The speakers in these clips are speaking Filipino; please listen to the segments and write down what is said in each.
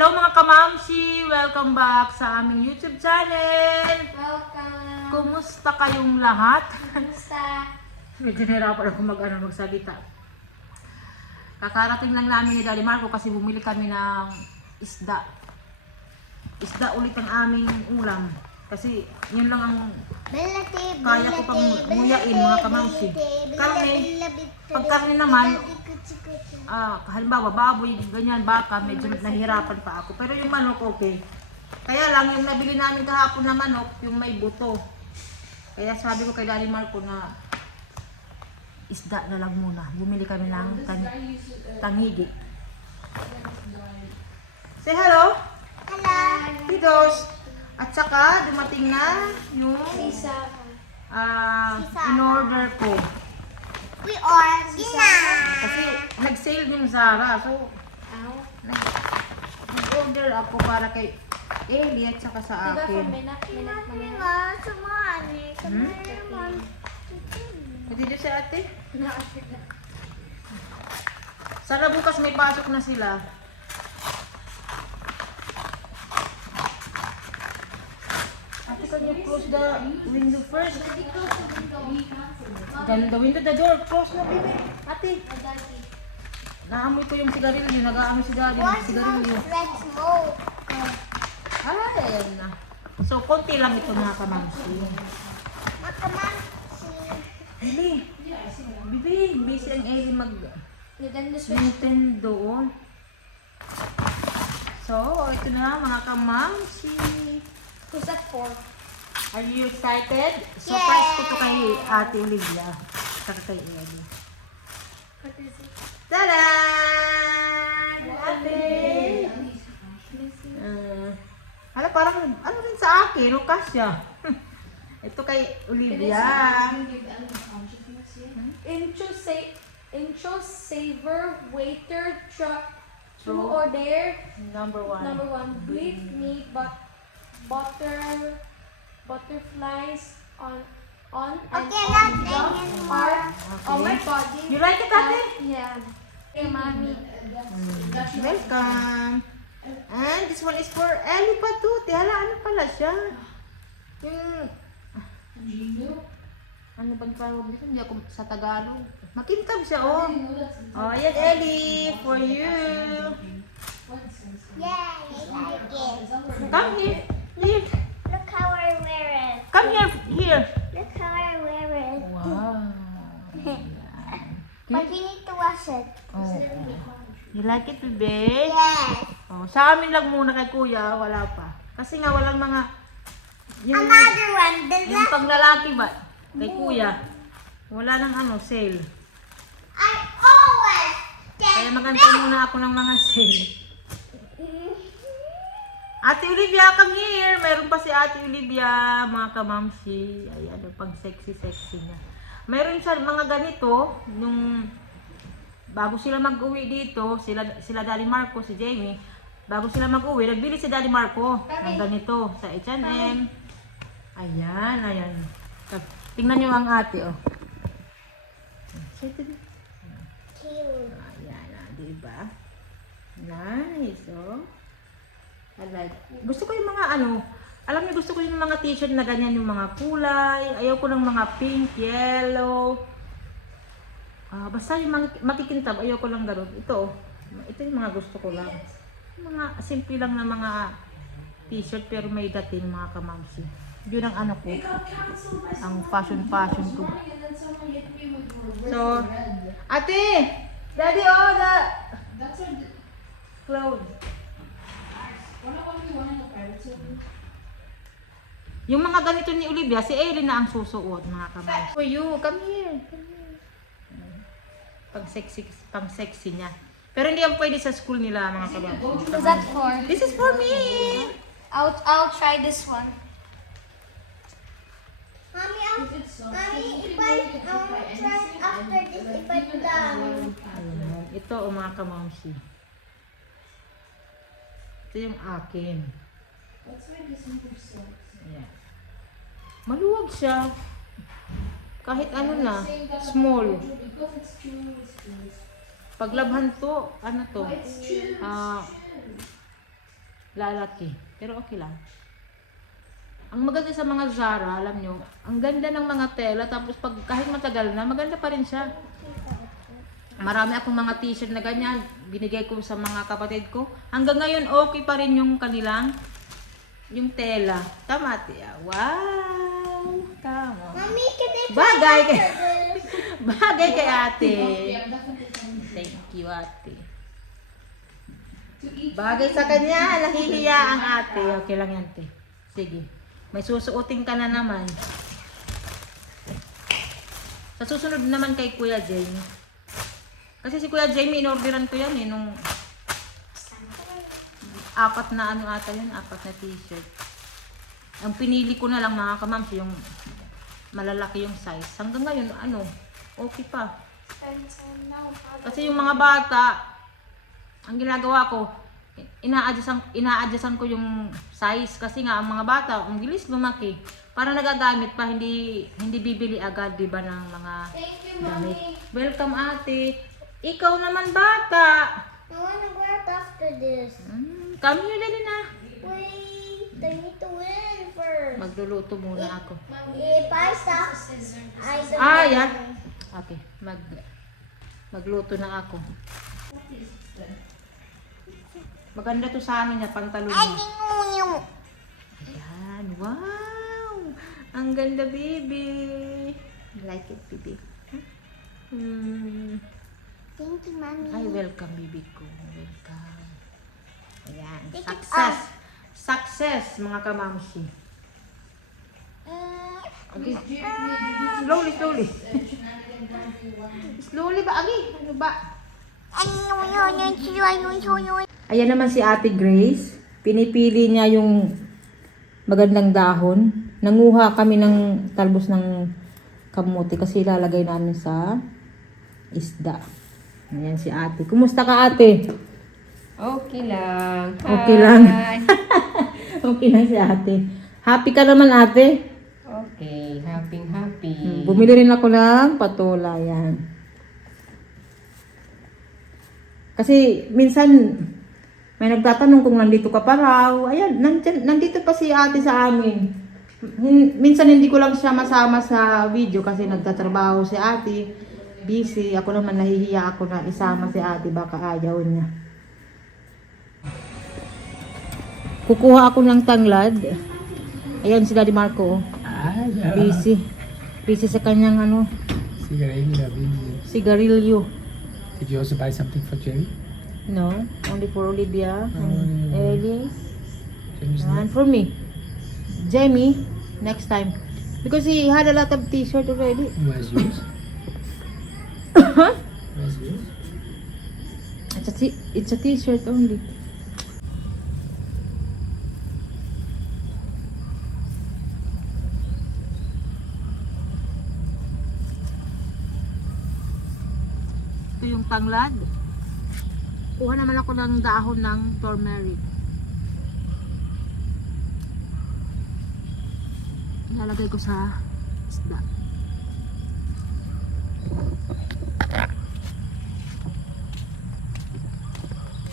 Hello mga kamamsi! Welcome back sa aming YouTube channel! Welcome! Kumusta kayong lahat? Kumusta? Medyo nahirapan ako magsalita. Kakarating lang namin ni Daddy Marco kasi bumili kami ng isda. Isda ulit ang aming ulam. Kasi yun lang ang kaya ko pang nguyain mga kamamsi. Karne, pag karne naman, halimbawa baboy, ganyan, baka, medyo nahihirapan pa ako. Pero yung manok, okay. Kaya lang, yung nabili namin kahapon na manok, yung may buto. Kaya sabi ko kay Daddy Marco na isda na lang muna. Bumili kami ng tangigi. Say hello! Hello! Titos! At saka, dumating na yung Sisa. in-order ko. We ordered na! Kasi nag-sale yung Zara. So, nag-order ako para kay Ellie at saka sa Diba akin. from Menak? Sumani. Pwede dyan si ate? Sana bukas may pasok na sila. Ate, can you close the window first? The window, the door. Close na, baby. Ate. Naamoy ko yung sigarilyo. Nag-aamoy si Daddy ng sigarilyo. Let's smoke. Ayan na. So, konti lang ito mga kamamsi. Ellie. Bibi, busy ang Ellie mag-Nintendo. So, ito na mga kamamsi. Who's that for? Are you excited? Surprise ko to kay Ate Olivia. Saka kay Ellie. What is it? Tada! Ate! Hala, parang ano rin sa akin, o kasya. Ito kay Olivia. Intro Saver Waiter True True. Order Number one. Number 1. Brief me butterflies on and on the part of my body. You like it, Ate? Yeah. Hey, mommy. Welcome. And this one is for Ellie Patuti. Hala, ano pala siya? Yung... Ano bang tawag dito? Hindi ako sa Tagalog. Makintab siya, oh. Oh, yan, Ellie. For you. Yeah, I like it. Come here. Here. Look how I wear it. Come here. Here. Look how I wear it. Wow. But you need to wash it. Oh. You like it, baby? Yes. Oh, sa amin lang muna kay Kuya, wala pa. Kasi nga walang mga... Yung, Another one. yung paglalaki ba? Kay Kuya. Wala nang sale. I always get Kaya maganda muna ako ng mga sale. Ate Olivia, come here! Meron pa si Ate Olivia, mga kamamsi. Ay, pang sexy-sexy niya. Meron siya mga ganito, nung bago sila mag-uwi dito, sila Daddy Marco, si Jamie, bago sila mag-uwi, nagbili si Daddy Marco ng ganito sa H&M. Ayan. Tingnan niyo ang ate, oh. cute. Ayan, diba? Nice, oh. I like. Gusto ko yung mga alam niyo, gusto ko yung mga t-shirt na ganyan, yung mga kulay. Ayaw ko ng mga pink, yellow. Basta yung mga makikintab, ayaw ko lang gano'n. Ito yung mga gusto ko lang. Mga simple lang na mga t-shirt pero may dating, mga kamamsi. Yun ang ko. Ang fashion ko. So, ate! Daddy, the clothes. Yung mga ganito ni Olivia, si Ellie na ang susuot, mga kamay. For you, come here. Pang sexy niya. Pero hindi yan pwede sa school nila, mga kamay. What's that for? This is for me. I'll try this one. Mommy, if I try after this, if I'm done. Ayan. Ito, mga kamamsi. Ito yung akin. Ayan. Maluwag siya. Kahit na, small. Paglabhan to, lalaki. Pero okay lang. Ang maganda sa mga Zara, alam nyo, ang ganda ng mga tela, tapos pag kahit matagal na, maganda pa rin siya. Marami akong mga t-shirt na ganyan, binigay ko sa mga kapatid ko. Hanggang ngayon, okay pa rin yung kanilang, yung tela. Tama, Tia. Wow! Tama. Mommy, can I Bagay kay, bagay kay ate. Thank you, ate. Bagay sa kanya, nahihiya ang ate. Okay lang yan, te. Sige. May susuotin ka na naman. Sa susunod naman kay Kuya Jamie. Kasi si Kuya Jamie, in-orderan ko yan eh, nung 4 na ano ata yun, 4 na t-shirt. Ang pinili ko na lang mga kamams, yung malalaki yung size. Hanggang ngayon, ano, okay pa. Kasi yung mga bata, ang ginagawa ko, ina-adjustan ko yung size kasi nga ang mga bata, ang bilis lumaki. Para nagagamit pa, hindi bibili agad, di ba, ng mga Thank you, damit. Mommy. Welcome, ate. Ikaw naman, bata. I wanna wear it after this. Come here, dali na. Wait, I need to win first. Magluluto muna ako. If I stop, I don't Ah, know. yan. Okay, magluto na ako. Maganda to sa amin na pantalon niya. Ayan, wow! Ang ganda, baby. Like it, baby. Thank you, Mommy. Ay, welcome, baby ko. Welcome. Ayan, Take it success. Success, mga kamamsi. Okay. Slowly, slowly. Slowly ba, Agi? Ano ba? Ayan naman si Ate Grace. Pinipili niya yung magandang dahon. Nanguha kami ng talbos ng kamuti kasi ilalagay namin sa isda. Ayan si Ate. Kumusta ka, Ate? Okay lang. Okay lang. Okay lang si Ate. Happy ka naman, Ate? Okay, happy. Bumili rin ako ng patola. Yan. Kasi minsan may nagtatanong kung nandito ka pa raw. Ayan, nandito pa si ate sa amin. Minsan hindi ko lang siya masama sa video kasi nagtatrabaho si ate. Busy. Ako naman nahihiya ako na isama si ate. Baka ayaw niya. Kukuha ako ng tanglad. Ayan si Daddy Marco. Busy. Busy sa kanyang ano, sigarilyo. Did you also buy something for Jerry? No, only for Olivia and Ellie. Jamie's And for me. Jamie, next time. Because he had a lot of t-shirt already. Where's yours? Where's yours? It's a t-shirt only. Ito yung tanglad. Kuha naman ako ng dahon ng turmeric. Ilalagay ko sa isda.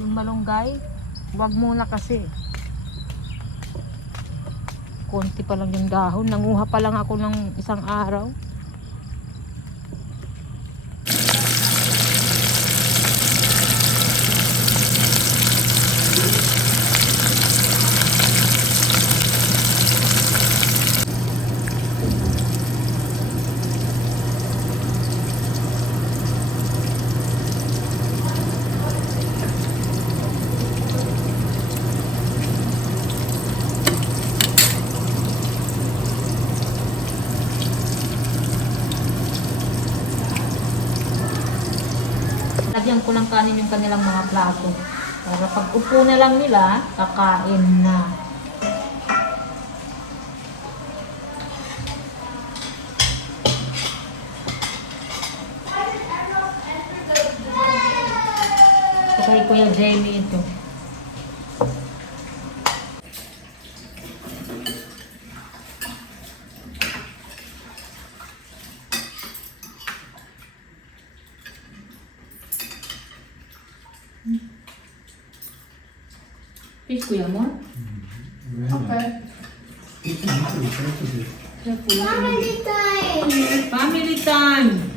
Yung malunggay, wag muna kasi. Konti pa lang yung dahon. Nanguha pa lang ako ng isang araw. Lagyan ko ng kanin yung kanilang mga plato. Para pag upo na lang nila, kakain na. Ito kay Kuya Jamie ito. Kiss Kuya Amor. Okay. Family time!